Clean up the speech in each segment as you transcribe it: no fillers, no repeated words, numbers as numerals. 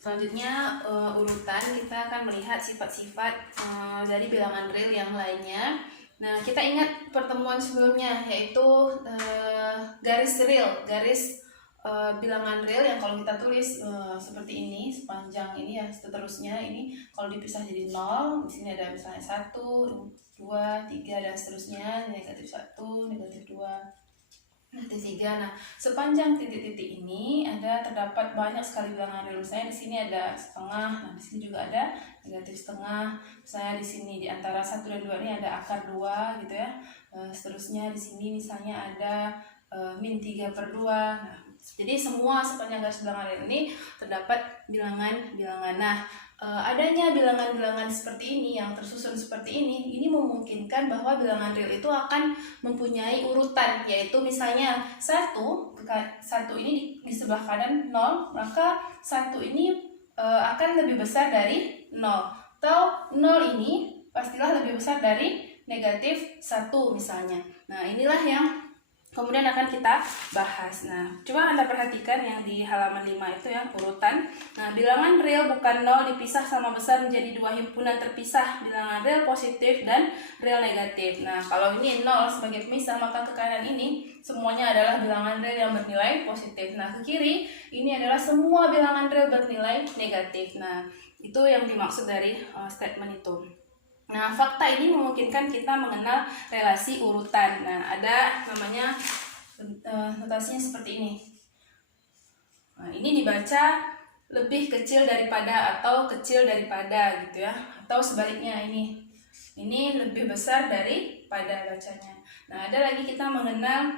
Selanjutnya urutan kita akan melihat sifat-sifat dari bilangan real yang lainnya. Nah, kita ingat pertemuan sebelumnya yaitu garis real, garis bilangan real yang kalau kita tulis seperti ini, sepanjang ini ya, seterusnya ini kalau dipisah jadi 0, di sini ada misalnya 1, 2, 3 dan seterusnya, negatif 1, negatif 2, negatif 3. Nah, sepanjang titik-titik ini terdapat banyak sekali bilangan real. Misalnya di sini ada setengah, nah di sini juga ada negatif setengah. Misalnya di sini di antara 1 dan 2 ini ada akar 2 gitu ya. Seterusnya di sini misalnya ada min 3/2. Nah, jadi semua sepanjang garis bilangan real ini terdapat bilangan-bilangan. Nah, adanya bilangan-bilangan seperti ini yang tersusun seperti ini memungkinkan bahwa bilangan real itu akan mempunyai urutan, yaitu misalnya 1 ini di sebelah kanan 0, maka 1 ini akan lebih besar dari 0, atau 0 ini pastilah lebih besar dari negatif 1 misalnya. Nah, inilah yang kemudian akan kita bahas. Nah, coba Anda perhatikan yang di halaman 5 itu ya, urutan. Nah, bilangan real bukan 0 dipisah sama besar menjadi 2 himpunan terpisah, bilangan real positif dan real negatif. Nah, kalau ini 0 sebagai pemisah, maka ke kanan ini semuanya adalah bilangan real yang bernilai positif. Nah, ke kiri ini adalah semua bilangan real bernilai negatif. Nah, itu yang dimaksud dari statement itu. Nah, fakta ini memungkinkan kita mengenal relasi urutan. Nah, ada namanya notasinya seperti ini. Nah, ini dibaca lebih kecil daripada atau kecil daripada gitu ya. Atau sebaliknya ini lebih besar daripada bacanya. Nah, ada lagi kita mengenal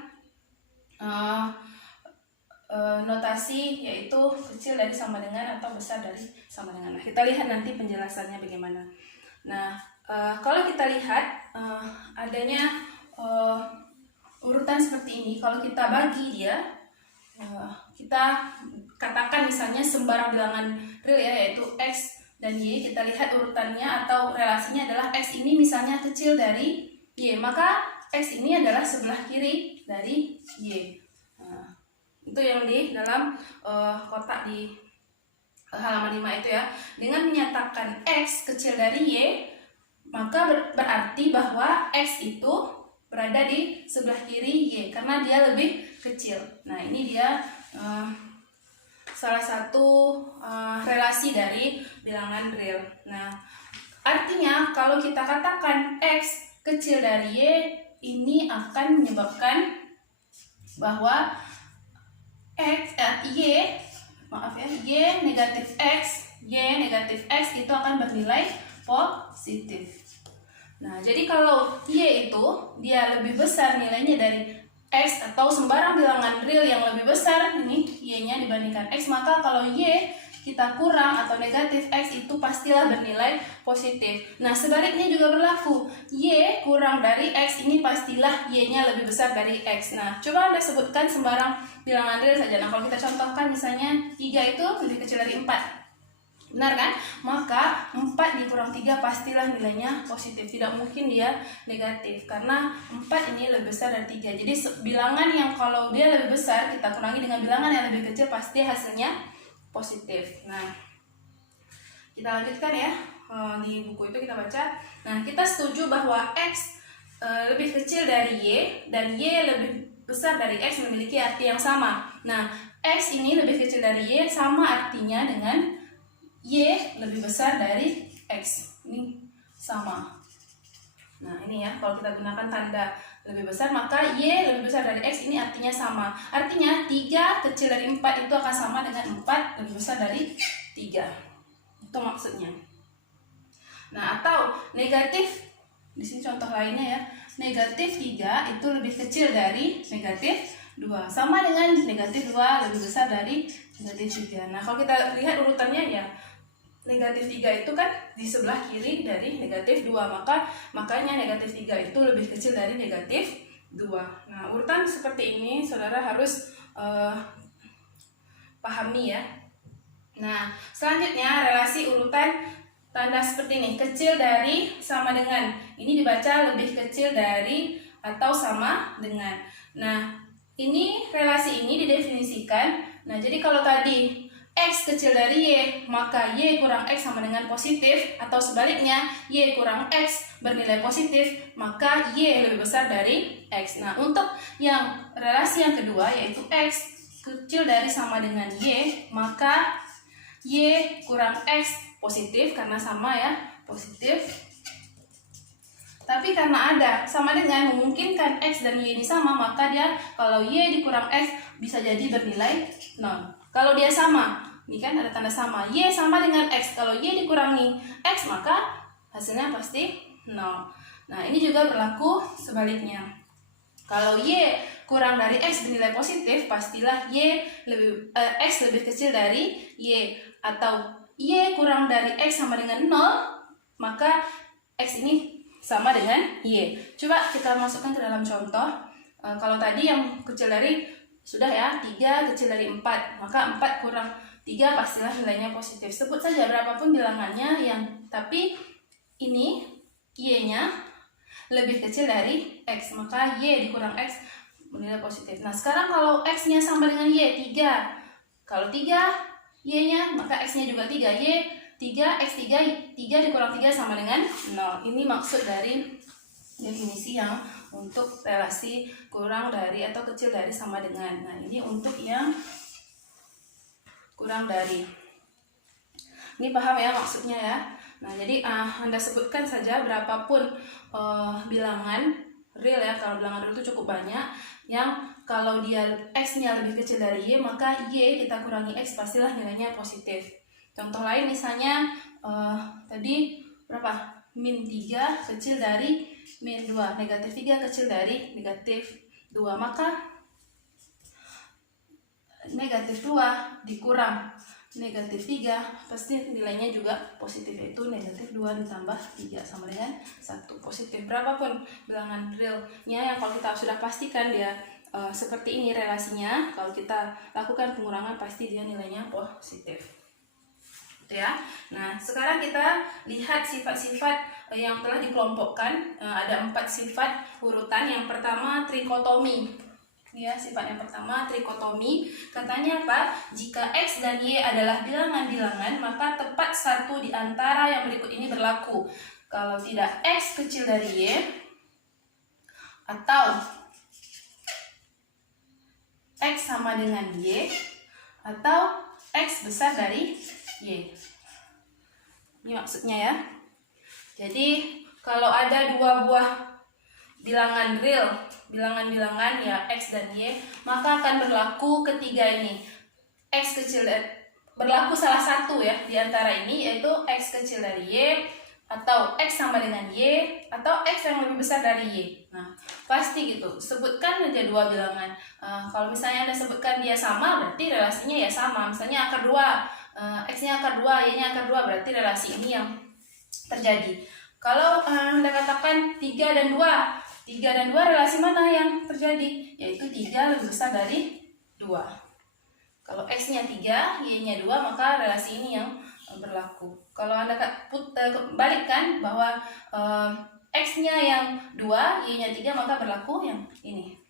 notasi yaitu kecil dari sama dengan atau besar dari sama dengan. Nah, kita lihat nanti penjelasannya bagaimana. Nah, kalau kita lihat adanya urutan seperti ini, kalau kita bagi dia, kita katakan misalnya sembarang bilangan real ya, yaitu x dan y, kita lihat urutannya atau relasinya adalah x ini misalnya kecil dari y, maka x ini adalah sebelah kiri dari y. Nah, itu yang di dalam kotak di halaman 5 itu ya. Dengan menyatakan x kecil dari y, maka berarti bahwa x itu berada di sebelah kiri y karena dia lebih kecil. Nah, ini dia salah satu relasi dari bilangan real. Nah, artinya kalau kita katakan x kecil dari y, ini akan menyebabkan bahwa y negatif x itu akan bernilai positif. Nah, jadi kalau y itu dia lebih besar nilainya dari x atau sembarang bilangan real yang lebih besar ini y-nya dibandingkan x, maka kalau y kita kurang atau negatif x itu pastilah bernilai positif. Nah, sebaliknya juga berlaku. Y kurang dari x ini pastilah y-nya lebih besar dari x. Nah, coba Anda sebutkan sembarang bilangan real saja. Nah, kalau kita contohkan misalnya 3 itu lebih kecil dari 4. Benar kan? Maka 4 dikurang 3 pastilah nilainya positif. Tidak mungkin dia negatif karena 4 ini lebih besar dari 3. Jadi bilangan yang kalau dia lebih besar kita kurangi dengan bilangan yang lebih kecil pasti hasilnya positif. Nah, kita lanjutkan ya. Di buku itu kita baca. Nah, kita setuju bahwa x lebih kecil dari y dan y lebih besar dari x memiliki arti yang sama. Nah, x ini lebih kecil dari y sama artinya dengan y lebih besar dari x. Ini sama. Nah, ini ya, kalau kita gunakan tanda lebih besar, maka y lebih besar dari x ini artinya sama. Artinya 3 kecil dari 4 itu akan sama dengan 4 lebih besar dari 3. Itu maksudnya. Nah, atau negatif, di sini contoh lainnya ya, negatif 3 itu lebih kecil dari negatif 2. Sama dengan negatif 2 lebih besar dari negatif 3. Nah, kalau kita lihat urutannya ya, negatif 3 itu kan di sebelah kiri dari negatif 2, makanya negatif 3 itu lebih kecil dari negatif 2. Nah, urutan seperti ini saudara harus pahami ya. Nah, selanjutnya relasi urutan tanda seperti ini, kecil dari sama dengan. Ini dibaca lebih kecil dari atau sama dengan. Nah, ini relasi ini didefinisikan. Nah, jadi kalau tadi X kecil dari Y, maka Y kurang X sama dengan positif, atau sebaliknya, Y kurang X bernilai positif, maka Y lebih besar dari X. Nah, untuk yang relasi yang kedua, yaitu X kecil dari sama dengan Y, maka Y kurang X positif, karena sama ya, positif. Tapi karena ada sama dengan memungkinkan X dan Y ini sama, maka dia kalau Y dikurang X bisa jadi bernilai 0. Kalau dia sama, ini kan ada tanda sama, Y sama dengan X. Kalau Y dikurangi X, maka hasilnya pasti 0. Nah, ini juga berlaku sebaliknya. Kalau Y kurang dari X bernilai positif, pastilah X lebih kecil dari Y. Atau Y kurang dari X sama dengan 0, maka X ini sama dengan Y. Coba kita masukkan ke dalam contoh. Kalau tadi yang kecil dari sudah ya, 3 kecil dari 4, maka 4 kurang 3 pastilah nilainya positif. Sebut saja berapapun bilangannya, tapi ini Y-nya lebih kecil dari X, maka Y dikurang X bernilai positif. Nah, sekarang kalau X-nya sama dengan Y, 3. Kalau 3 Y-nya, maka X-nya juga 3. Y 3, X 3, 3 dikurang 3 sama dengan 0. Ini maksud dari definisi yang untuk relasi kurang dari atau kecil dari sama dengan. Nah, ini untuk yang kurang dari. Ini paham ya maksudnya ya. Nah, jadi Anda sebutkan saja berapapun bilangan real ya. Kalau bilangan real itu cukup banyak, yang kalau dia X-nya lebih kecil dari Y, maka Y kita kurangi X pastilah nilainya positif. Contoh lain misalnya tadi berapa? Min 3 kecil dari min 2, negatif 3 kecil dari negatif 2, maka negatif 2 dikurang negatif 3 pasti nilainya juga positif, yaitu negatif 2 ditambah 3 sama dengan 1, positif. Berapapun bilangan realnya yang kalau kita sudah pastikan dia seperti ini relasinya, kalau kita lakukan pengurangan pasti dia nilainya positif. Ya. Nah, sekarang kita lihat sifat-sifat yang telah dikelompokkan. Ada 4 sifat urutan. Yang pertama trikotomi. Ya, sifat yang pertama trikotomi. Katanya apa? Jika X dan Y adalah bilangan-bilangan, maka tepat satu di antara yang berikut ini berlaku. Kalau tidak X kecil dari Y, atau X sama dengan Y, atau X besar dari Y. Ini maksudnya ya. Jadi kalau ada 2 buah bilangan real, bilangan-bilangan ya X dan Y, maka akan berlaku ketiga ini. X kecil dari, berlaku salah satu ya di antara ini, yaitu X kecil dari Y, atau X sama dengan Y, atau X yang lebih besar dari Y. Nah, pasti gitu. Sebutkan aja 2 bilangan. Kalau misalnya Anda sebutkan dia sama, berarti relasinya ya sama. Misalnya akar 2, X-nya akar 2, Y-nya akar 2, berarti relasi ini yang terjadi. Kalau Anda katakan 3 dan 2, 3 dan 2 relasi mana yang terjadi? Yaitu 3 lebih besar dari 2. Kalau X-nya 3, Y-nya 2, maka relasi ini yang berlaku. Kalau Anda balikkan bahwa X-nya yang 2, Y-nya 3, maka berlaku yang ini.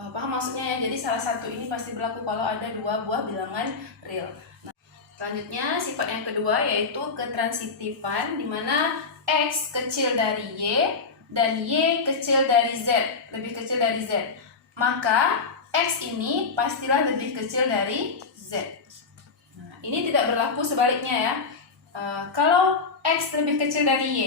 Paham maksudnya ya? Jadi salah satu ini pasti berlaku kalau ada 2 buah bilangan real. Nah, selanjutnya sifat yang kedua yaitu ketransitifan, di mana X kecil dari Y dan Y kecil dari Z, lebih kecil dari Z. Maka X ini pastilah lebih kecil dari Z. Nah, ini tidak berlaku sebaliknya ya. Kalau X lebih kecil dari Y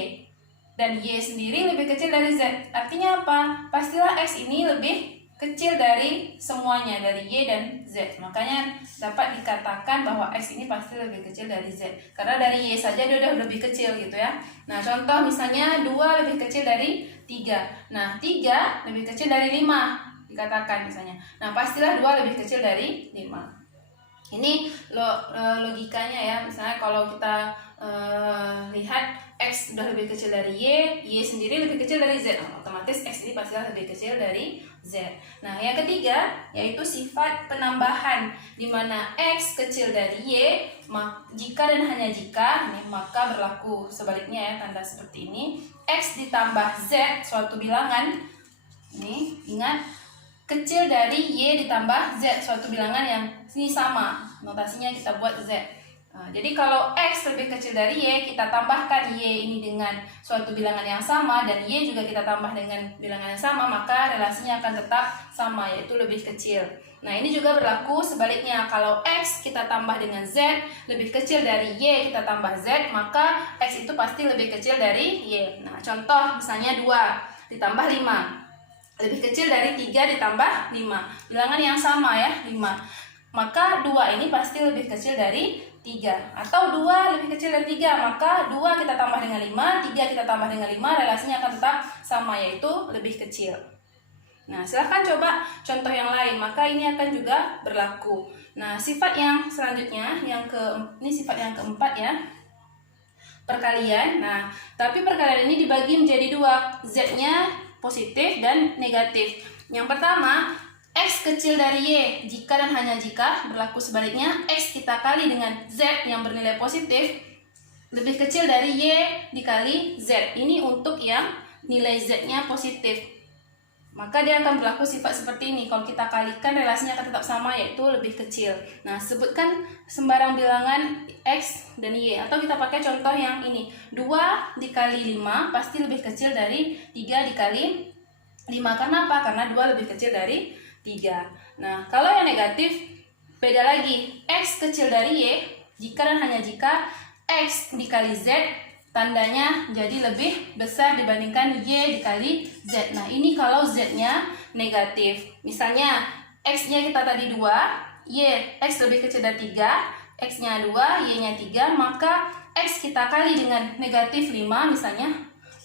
dan Y sendiri lebih kecil dari Z, artinya apa? Pastilah X ini lebih kecil dari semuanya, dari Y dan Z. Makanya dapat dikatakan bahwa X ini pasti lebih kecil dari Z, karena dari Y saja dia udah lebih kecil gitu ya. Nah, contoh misalnya 2 lebih kecil dari 3. Nah, 3 lebih kecil dari 5 dikatakan misalnya. Nah, pastilah 2 lebih kecil dari 5. Ini logikanya ya. Misalnya kalau kita lihat X sudah lebih kecil dari Y, Y sendiri lebih kecil dari Z, otomatis X ini pastilah lebih kecil dari Z. Nah, yang ketiga yaitu sifat penambahan, di mana X kecil dari Y, jika dan hanya jika, maka berlaku sebaliknya ya, tanda seperti ini. X ditambah Z, suatu bilangan, ini ingat, kecil dari Y ditambah Z, suatu bilangan yang ini sama, notasinya kita buat Z. Nah, jadi kalau X lebih kecil dari Y, kita tambahkan Y ini dengan suatu bilangan yang sama, dan Y juga kita tambah dengan bilangan yang sama, maka relasinya akan tetap sama, yaitu lebih kecil. Nah, ini juga berlaku sebaliknya. Kalau X kita tambah dengan Z lebih kecil dari Y kita tambah Z, maka X itu pasti lebih kecil dari Y. Nah, contoh misalnya 2 ditambah 5 lebih kecil dari 3 ditambah 5. Bilangan yang sama ya, 5. Maka 2 ini pasti lebih kecil dari 3. Atau 2 lebih kecil dari 3, maka 2 kita tambah dengan 5, 3 kita tambah dengan 5, relasinya akan tetap sama, yaitu lebih kecil. Nah, silahkan coba contoh yang lain, maka ini akan juga berlaku. Nah, sifat yang selanjutnya, ini sifat yang keempat ya, perkalian. Nah, tapi perkalian ini dibagi menjadi 2, Z-nya positif dan negatif. Yang pertama, X kecil dari Y, jika dan hanya jika berlaku sebaliknya, X kita kali dengan Z yang bernilai positif lebih kecil dari Y dikali Z. Ini untuk yang nilai Z-nya positif, maka dia akan berlaku sifat seperti ini. Kalau kita kalikan, relasinya akan tetap sama, yaitu lebih kecil. Nah, sebutkan sembarang bilangan X dan Y, atau kita pakai contoh yang ini, 2 dikali 5 pasti lebih kecil dari 3 dikali 5. Karena apa? Karena 2 lebih kecil dari 3. Nah, kalau yang negatif beda lagi. X kecil dari Y, jika dan hanya jika X dikali Z tandanya jadi lebih besar dibandingkan Y dikali Z. Nah, ini kalau Z-nya negatif. Misalnya X-nya kita tadi 2, X lebih kecil dari 3, X-nya 2, Y-nya 3, maka X kita kali dengan negatif 5, misalnya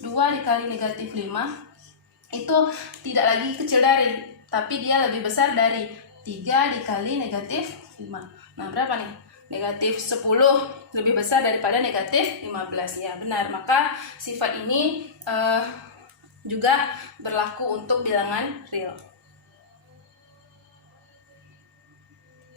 2 dikali negatif 5, itu tidak lagi kecil dari, tapi dia lebih besar dari 3 dikali negatif 5. Nah, berapa nih? Negatif 10 lebih besar daripada negatif 15. Ya, benar. Maka sifat ini juga berlaku untuk bilangan real.